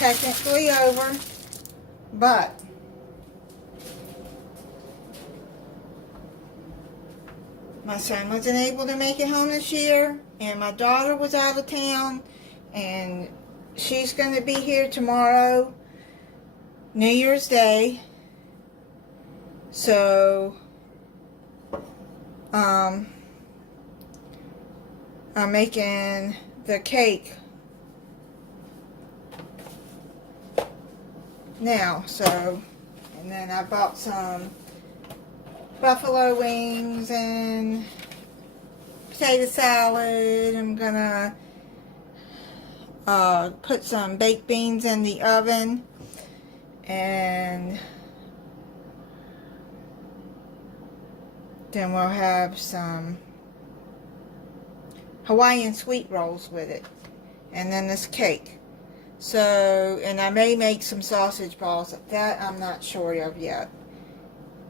technically over, but my son wasn't able to make it home this year, and my daughter was out of town, and she's going to be here tomorrow, New Year's Day. So I'm making the cake now. So, and then I bought some buffalo wings and potato salad. I'm gonna put some baked beans in the oven, and then we'll have some Hawaiian sweet rolls with it, and then this cake. So, and I may make some sausage balls. That I'm not sure of yet.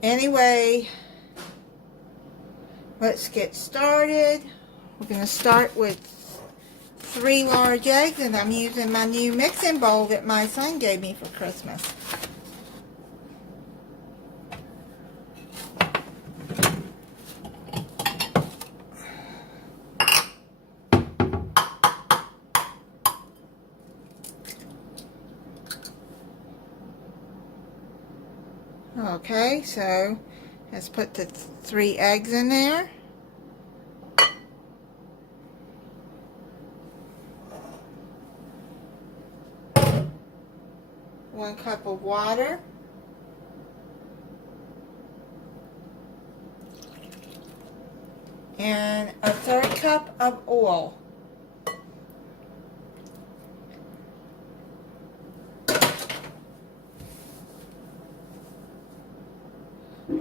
Anyway, let's get started. We're going to start with 3 large eggs, and I'm using my new mixing bowl that my son gave me for Christmas. Okay, so let's put the 3 eggs in there. One cup of water. And a 1/3 cup of oil.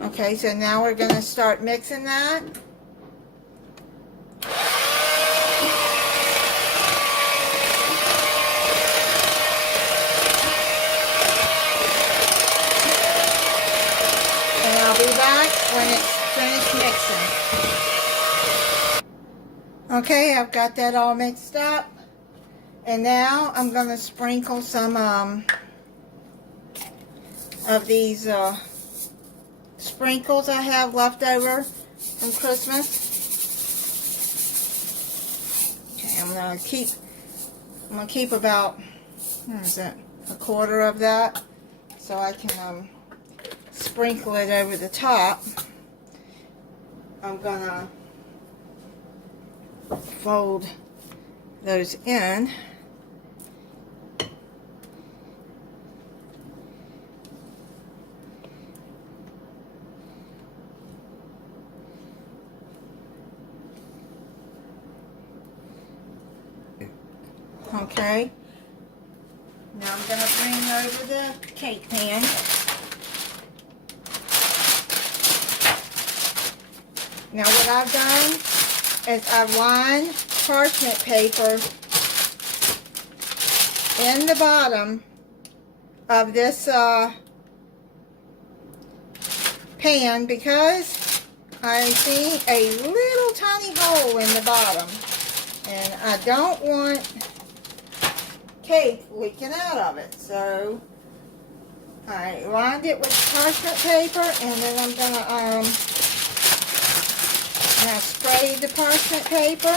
Okay, so now we're going to start mixing that. And I'll be back when it's finished mixing. Okay, I've got that all mixed up. And now I'm going to sprinkle some of these sprinkles I have left over from Christmas. Okay, I'm gonna keep about, what is it, a 1/4 of that, so I can sprinkle it over the top. I'm gonna fold those in. Okay, now I'm going to bring over the cake pan. Now what I've done is I've lined parchment paper in the bottom of this pan because I see a little tiny hole in the bottom, and I don't want cake leaking out of it. So I lined it with parchment paper, and then I'm gonna spray the parchment paper,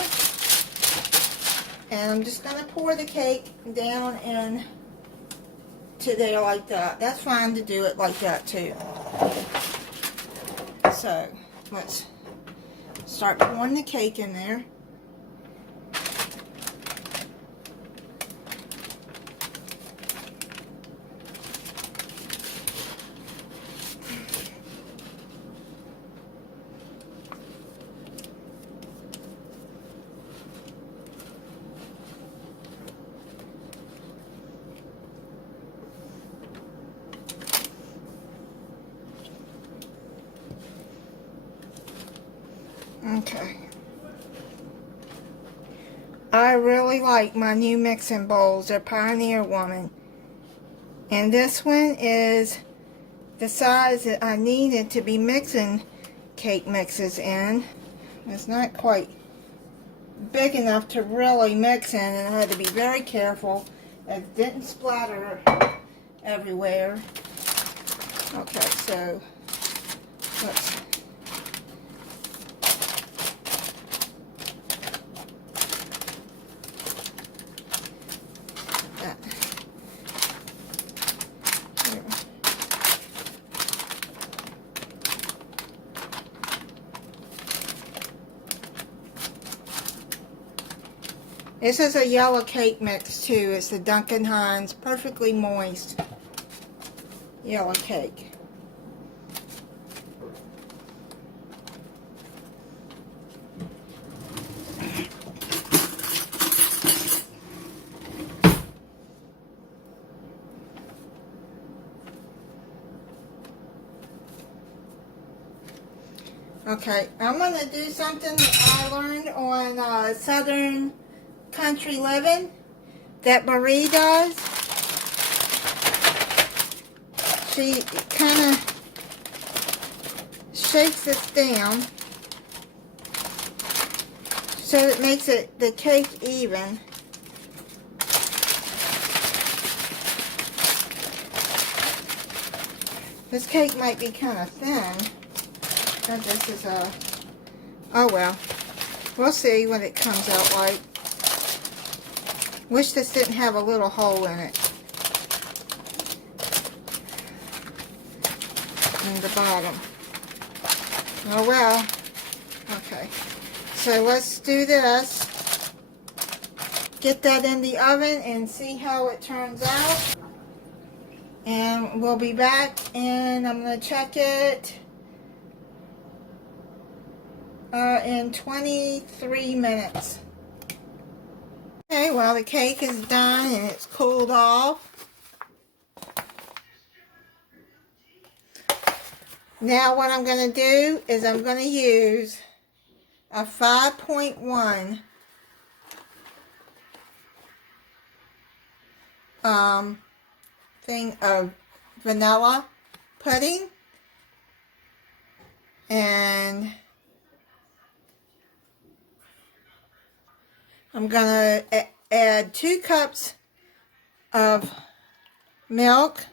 and I'm just gonna pour the cake down in to there like that. That's fine to do it like that too. So let's start pouring the cake in there. Okay. I really like my new mixing bowls. They're Pioneer Woman. And this one is the size that I needed to be mixing cake mixes in. It's not quite big enough to really mix in, and I had to be very careful It didn't splatter everywhere. Okay, so let's here. This is a yellow cake mix too. It's the Duncan Hines perfectly moist yellow cake. Okay, I'm going to do something that I learned on Southern Country Living that Marie does. She kind of shakes this down so it makes the cake even. This cake might be kind of thin. And this is oh well, we'll see what it comes out like. Wish this didn't have a little hole in it in the bottom. Oh well. Okay, so let's do this, get that in the oven and see how it turns out, and we'll be back and I'm going to check it in 23 minutes. Okay, well the cake is done and it's cooled off. Now what I'm going to do is I'm going to use a 5.1 thing of vanilla pudding, and I'm going to add 2 cups of milk,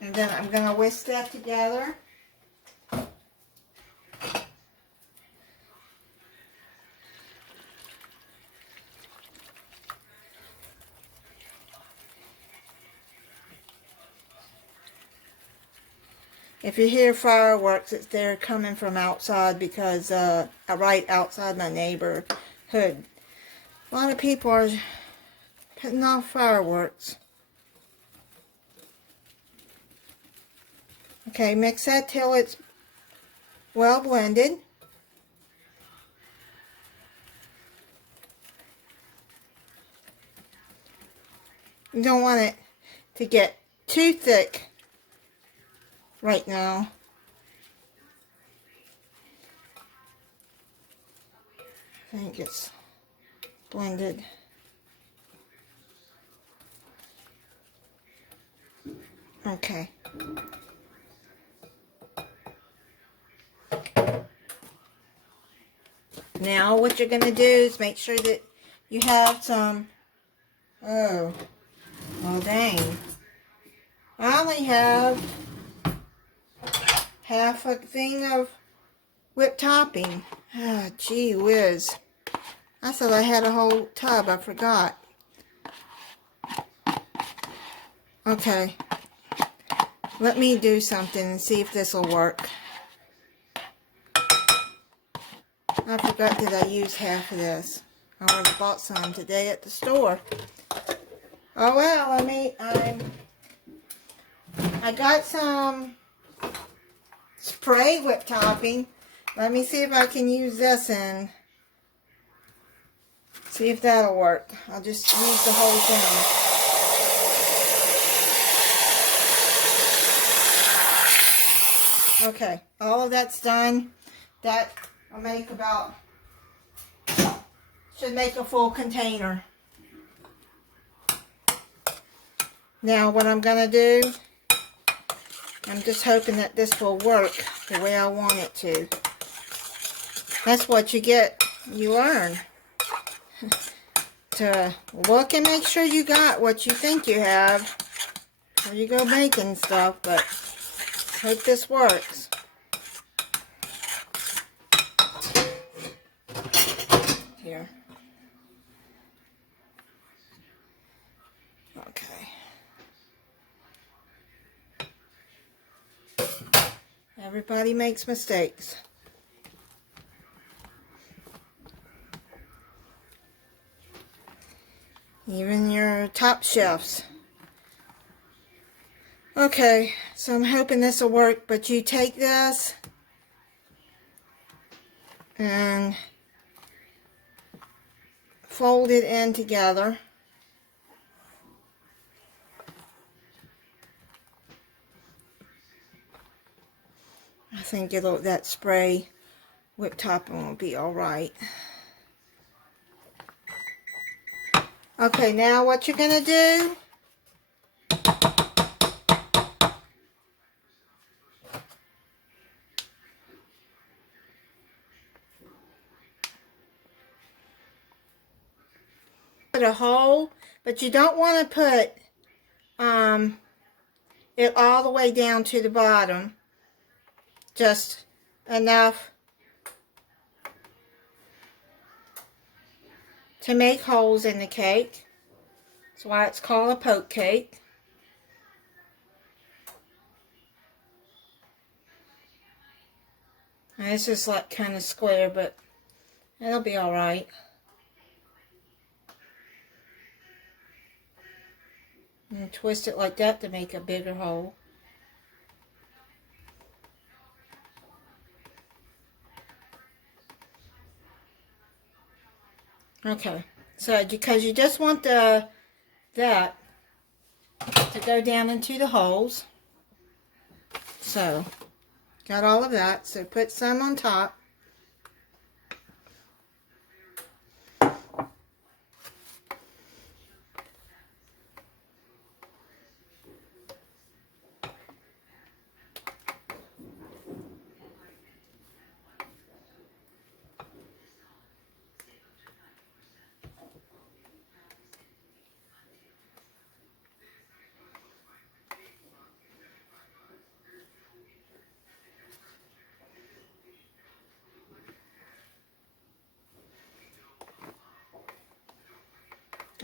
and then I'm going to whisk that together. If you hear fireworks, they're coming from outside because right outside my neighborhood. A lot of people are putting off fireworks. Okay, mix that till it's well blended. You don't want it to get too thick right now. I think it's blended. Okay. Now what you're going to do is make sure that you have some, oh dang. I only have half a thing of whipped topping. Ah, gee whiz. I thought I had a whole tub. I forgot. Okay. Let me do something and see if this will work. I forgot that I used half of this. I already bought some today at the store. Oh well, I got some spray whipped topping. Let me see if I can use this and see if that'll work. I'll just use the whole thing. Okay, all of that's done. That will make should make a full container. Now what I'm going to do, I'm just hoping that this will work the way I want it to. That's what you get, you learn. To look and make sure you got what you think you have before you go making stuff, but hope this works. Here. Okay. Everybody makes mistakes. Even your top chefs. Okay, so I'm hoping this will work, but you take this and fold it in together. I think that spray whip topping will be alright. Okay, now what you're going to do, put a hole, but you don't want to put it all the way down to the bottom. Just enough to make holes in the cake. That's why it's called a poke cake. And this is like kind of square, but it'll be alright. And twist it like that to make a bigger hole. Okay, so because you just want that to go down into the holes. So, got all of that. So put some on top.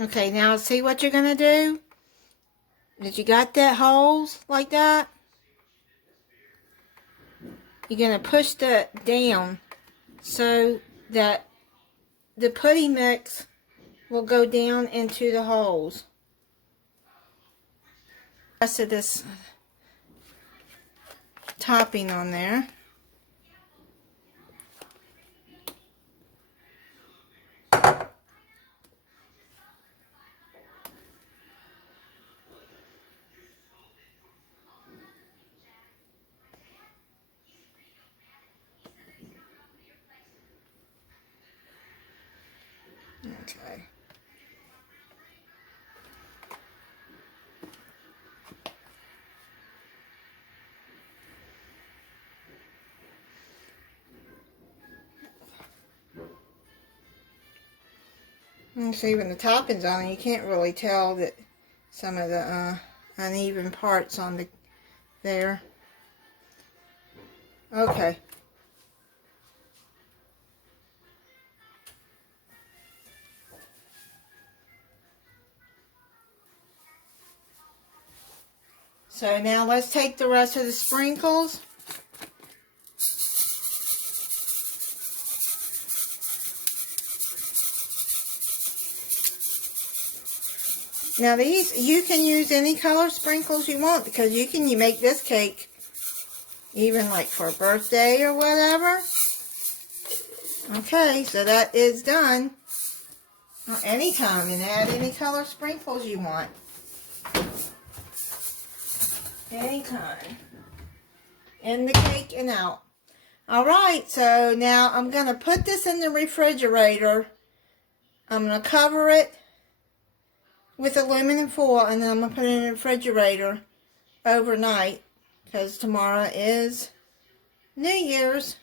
Okay, now see what you're going to do? Did you got that holes like that? You're going to push that down so that the pudding mix will go down into the holes. The rest of this topping on there. Okay. And see, when the topping's on it, you can't really tell that some of the uneven parts on there. Okay. So now let's take the rest of the sprinkles. Now these, you can use any color sprinkles you want, because you make this cake even like for a birthday or whatever. Okay, so that is done. Or anytime, and add any color sprinkles you want. Anytime. In the cake and out. Alright, so now I'm going to put this in the refrigerator. I'm going to cover it with aluminum foil, and then I'm going to put it in the refrigerator overnight because tomorrow is New Year's.